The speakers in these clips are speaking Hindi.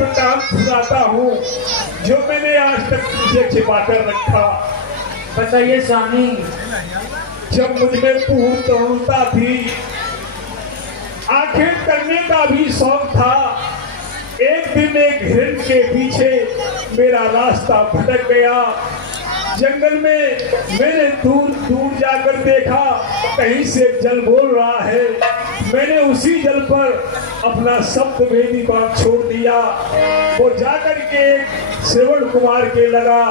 वृतांत सुनाता हूँ जो मैंने आज तक तुझसे छिपा कर रखा। बताइए स्वामी। जब मुझ में पूर्णता थी, आखिर करने का भी शौक था, एक दिन एक हिरण के पीछे मेरा रास्ता भटक गया। जंगल में मैंने दूर दूर जाकर देखा, कहीं से जल बोल रहा है। मैंने उसी जल पर अपना सप्त वेदी बात छोड़ दिया। वो जाकर के श्रवण कुमार के लगा।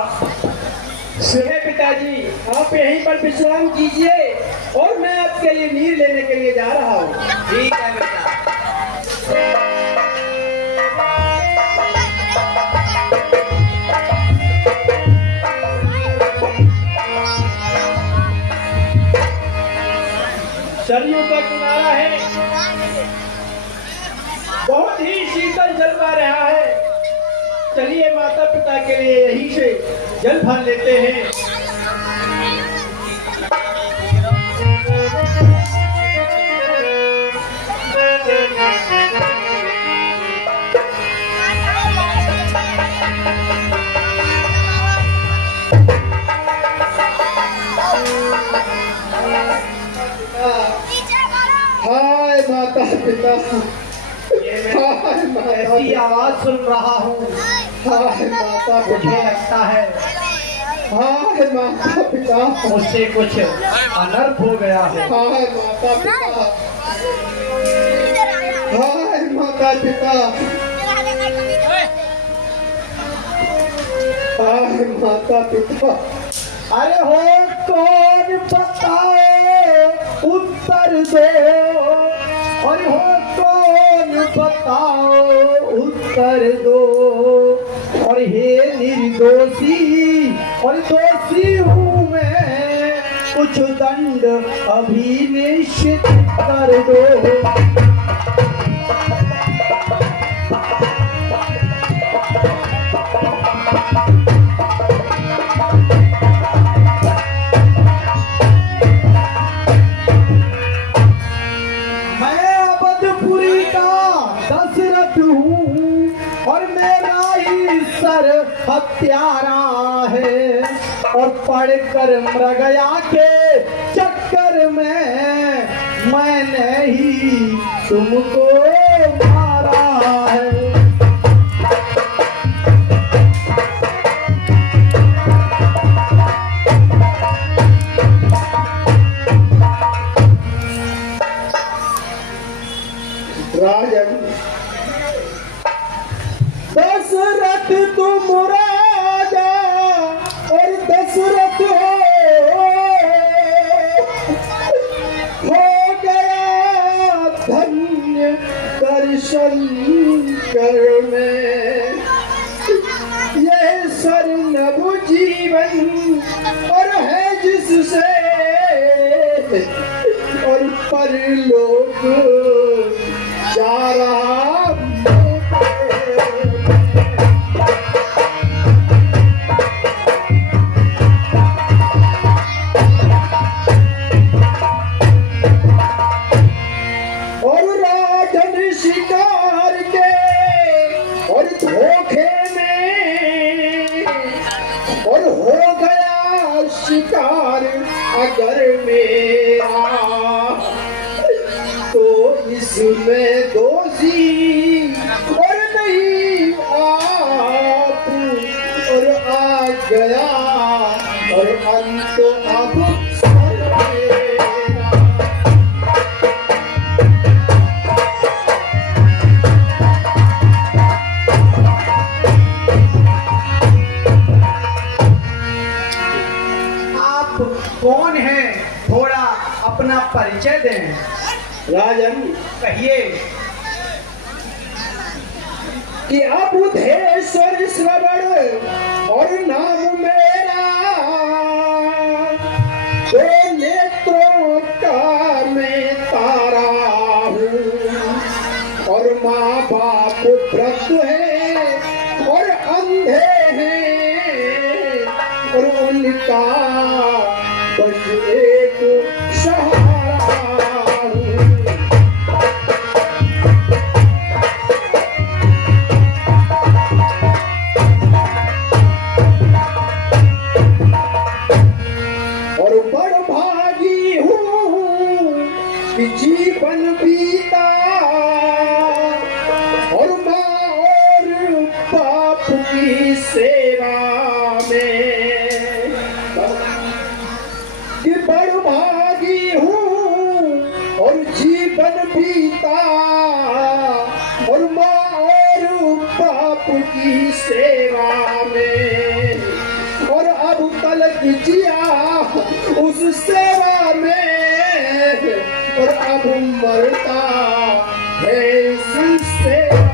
पिताजी, आप यहीं पर विश्राम कीजिए और मैं आपके लिए नीर लेने के लिए जा रहा हूँ। ठीक है बेटा। सरयू का किनारा है, बहुत ही शीतल जल बह रहा है। चलिए माता पिता के लिए यहीं से जल भर लेते हैं। हाय माता पिता, ऐसी आवाज सुन रहा हूँ, हाय माता मुझे पिता, लगता है हाय माता पिता, मुझसे कुछ अनर्थ हो गया है। हाय माता पिता, हाय माता पिता, हाय माता पिता। अरे हो कौन बताए उत्तर दो, अरे हो कौन बताओ उत्तर दो। और हे निर्दोषी, और दोषी हूँ मैं, कुछ दंड अभी निश्चित कर दो। हत्यारा है और पढ़कर मृगया के चक्कर में मैंने ही तुमको मारा है। राजन दशरथ तुम राजा और दशरथ हो गया धन्य दर्शन कर में। यह सरनभ जीवन और है जिससे और परलोक जा रहा। शिकार अगर मेरा तो इसमें दोषी और नहीं आप, और आ गया और अंत अब कौन है, थोड़ा अपना परिचय दें। राजन कहिए कि अबुधेश्वर श्रवण और नाम मेरा, दो नेत्रों का मैं तारा हूँ और माँ बाप व्रत है और अंधे हैं और उनका बस एक सहारा हूँ। आपकी सेवा में कि बड़भागी हूँ और जीवन बीता और माँ और बाप की सेवा में और अब तलक जिया उस सेवा में और अब मरता है इस सेवा।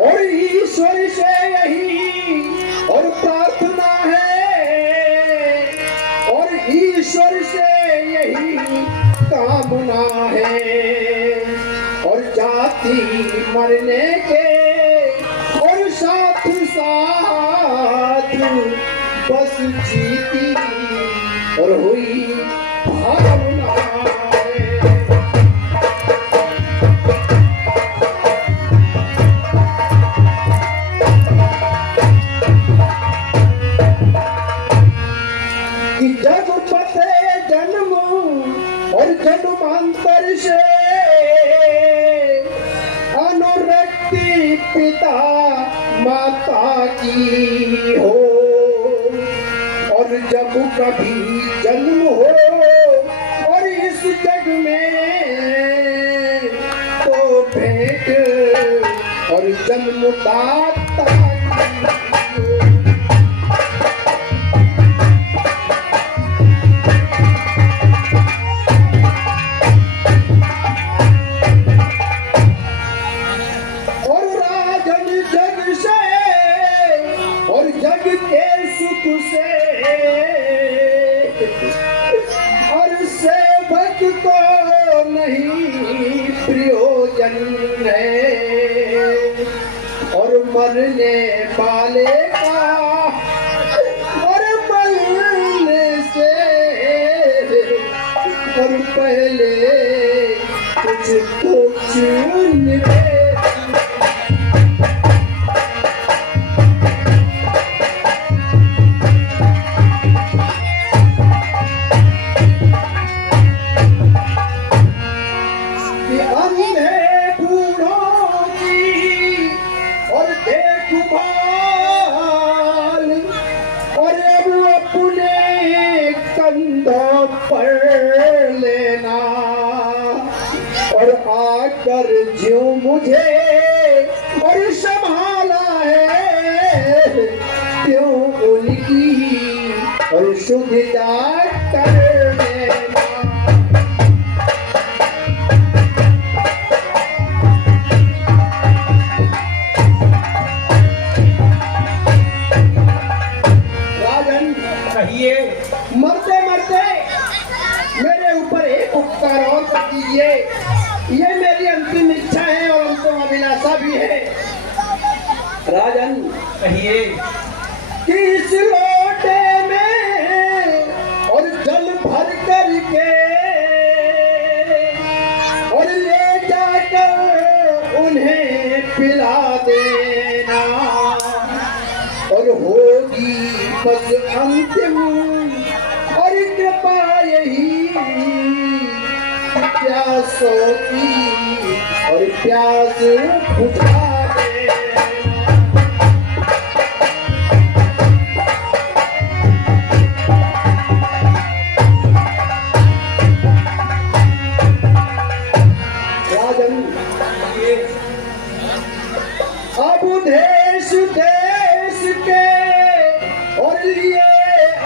और ईश्वर से यही और प्रार्थना है और ईश्वर से यही कामना है और जाति मरने के और साथ साथ बस जीती और हुई भावना है। कि जब पते जन्म और जन्मांतर से अनुरक्ति पिता माता की हो और जब कभी जन्म हो और इस जग में तो भेंट और जन्मदाता की हो। और राजन जग से और जग के सुख से और सेवक को नहीं प्रयोजन है और मरने वाले का और मरने से और पहले कुछ तो चुन ले। कि अंधे बूढ़ों की और देखभाल और अब अपने कंधों पर लेना और आकर जो मुझे और संभाला है क्यों उनकी और शुद्धता कर लेना। राजन कहिए। मरते मरते मेरे ऊपर एक उपकार और कर दीजिए। ये मेरी अंतिम इच्छा है और अंतिम अभिलाषा भी है। राजन कहिए। कि इस लोटे में और जल भर करके और ले जाकर उन्हें पिला देना और होगी बस अंतिम और कृपा यही प्यासों की और प्यास बुझा देना। राजन अब देश देश के और लिए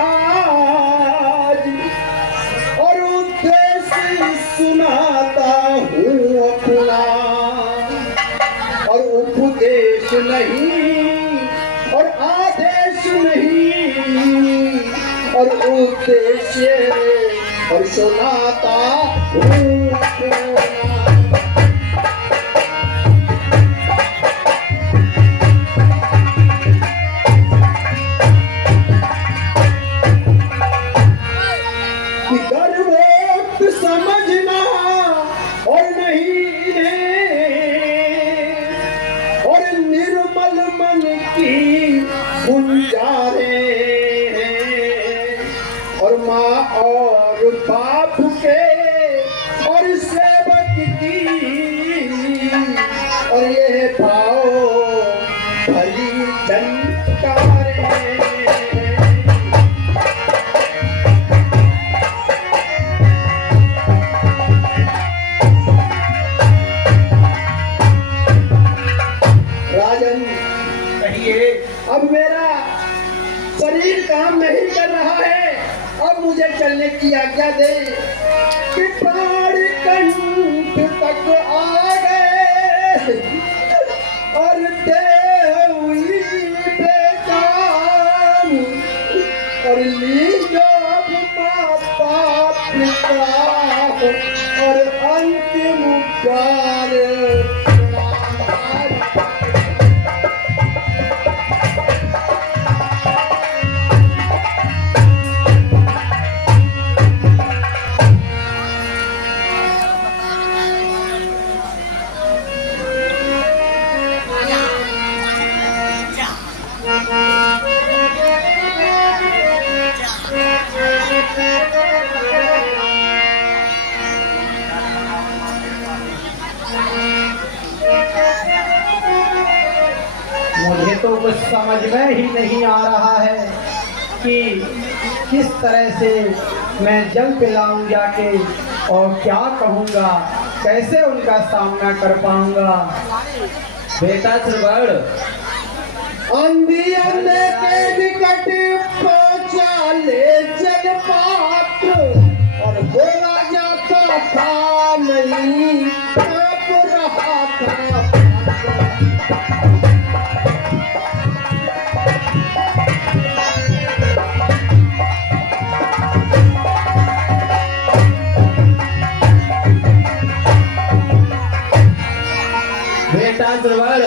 आज और उद्देश्य सुनाता हूँ अपना और उपदेश नहीं और आदेश नहीं और उद्देश्य और सुनाता हूँ अपना। कि गर्वोक्त समझना और नहीं इन्हें और निर्मल मन की गुंजारे हैं और बाप के और सेवक की, और ये पाओ भली झंकारे। राजन, कहिए। अब मेरा शरीर काम नहीं कर रहा है, अब मुझे चलने की आज्ञा दे कि प्राण कंठ तक आ गए और देह हुई बेकाम, और लीजो अब माता पिता और अंतिम प्यार। मुझे तो कुछ समझ में ही नहीं आ रहा है कि किस तरह से मैं जल पिलाऊं जाके और क्या कहूँगा, कैसे उनका सामना कर पाऊंगा। बेटा श्रवण, अंधियन के निकट पहुंचा ले जल पात्र, और बोला जाता था नहीं कांप रहा था। बेटा श्रवण,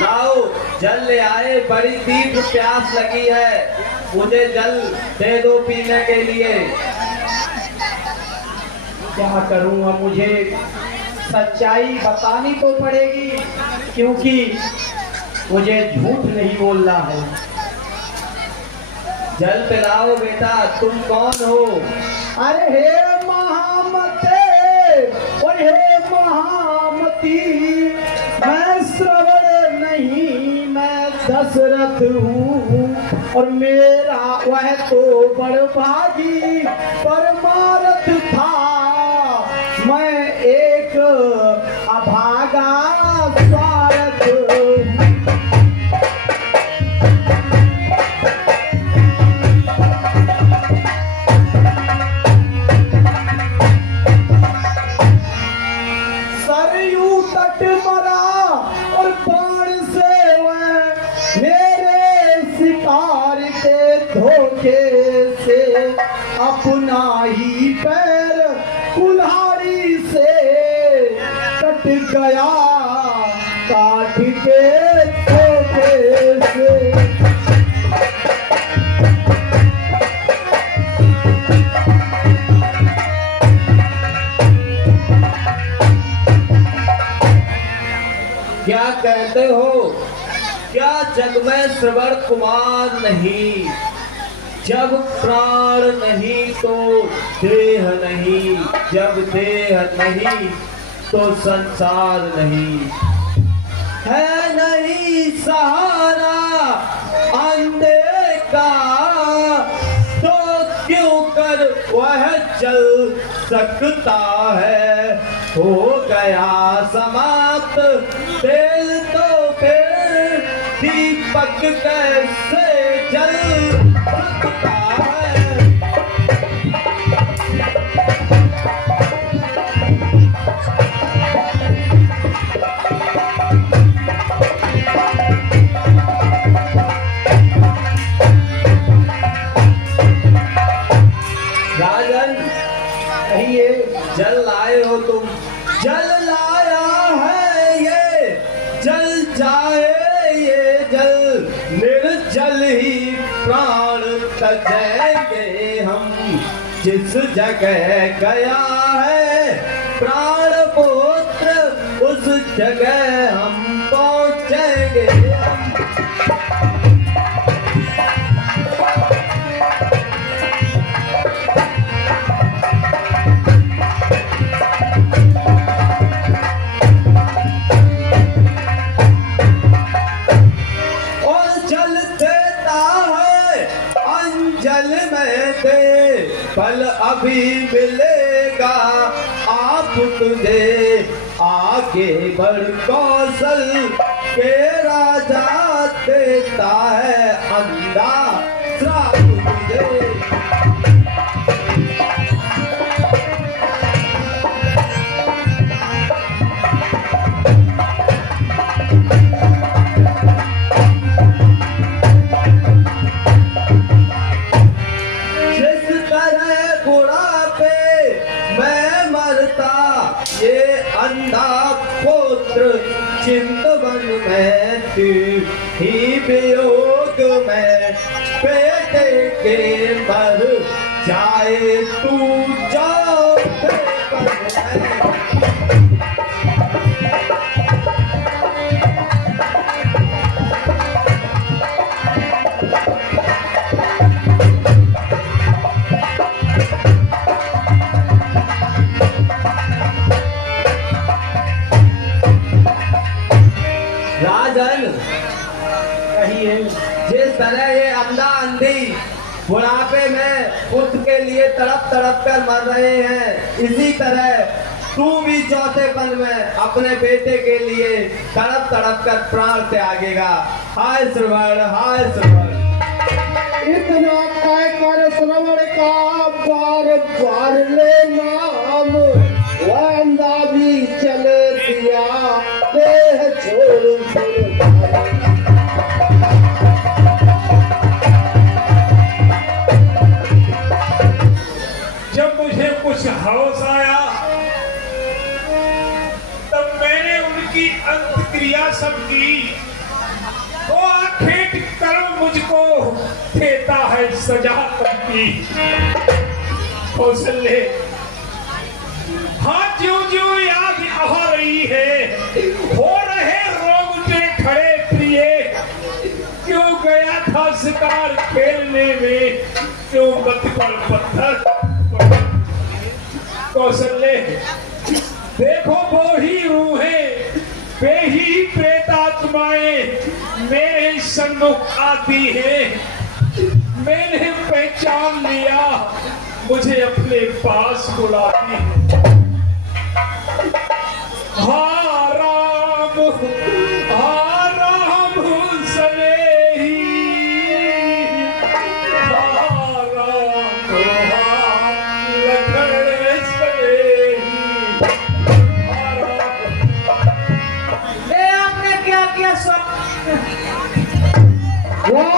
लाओ जल ले आए, बड़ी तीव्र प्यास लगी है, मुझे जल दे दो पीने के लिए। क्या करूं, अब मुझे सच्चाई बतानी तो पड़ेगी, क्योंकि मुझे झूठ नहीं बोलना है। जल पिलाओ बेटा, तुम कौन हो? अरे हे महामते, और हे महामती, मैं श्रवण नहीं, मैं दशरथ हूँ, और मेरा वह तो बड़भागी परमारथ था। मैं एक अभागा स्वार्थ हूँ। सरयू तट मरा और बाण से वह मेरे शिकार के धोखे से अपना ही पैर कुल्हाड़ी से कट गया, काट के धोखे से। क्या कहते हो? क्या जग में श्रवण कुमार नहीं? जब प्राण नहीं तो देह नहीं, जब देह नहीं तो संसार नहीं। है नहीं सहारा अंधे का, तो क्यों कर वह चल सकता है। हो गया समाप्त तेल तो फिर दीपक कैसे जल सकता है। राजन, कहिए। जल लाए हो तुम? जल लाया है ये, जल जाए ये जल, निर्जल ही प्राण तजेंगे हम। जिस जगह गया है प्राण पुत्र, उस जगह हम पहुंचेंगे। जल में दे फल अभी मिलेगा आप तुझे आगे बढ़ कौशल के राजा देता है अंधा श्राप तुझे। ये अंधा पुत्र चिंतवन में ही वियोग में बेटे के मर जाए तू चौथे पर कहिए। जिस तरह ये अंधा अंधी बुढ़ापे में पुत्र के लिए तड़प तड़प कर मर रहे हैं, इसी तरह तू भी चौथेपन में अपने बेटे के लिए तड़प तड़प कर प्राण त्यागेगा। हाय श्रवण, हाय श्रवण। इतना काय कर श्रवण का बार बार ले नाम, वह अंधा भी चल दिया देह छोड़। जब मुझे कुछ होश आया तब मैंने उनकी अंतक्रिया सब की। वो आखिर कर्म मुझको देता है सजा करती। कौशल्य, हाँ जो जो याद आ रही है, हो रहे रोंगटे खड़े प्रिय। क्यों गया था शिकार खेलने में, क्यों मत पर पत्थर। कौशल्य, देखो वो ही रूहें, वे ही प्रेतात्माएं मेरे सन्मुख आती हैं। मैंने पहचान लिया, मुझे अपने पास बुलाती है। हाँ राम, हाँ राम सनेही, हाँ राम, हाँ लखन सनेही, हाँ राम। ये आपने क्या किया सब? वाह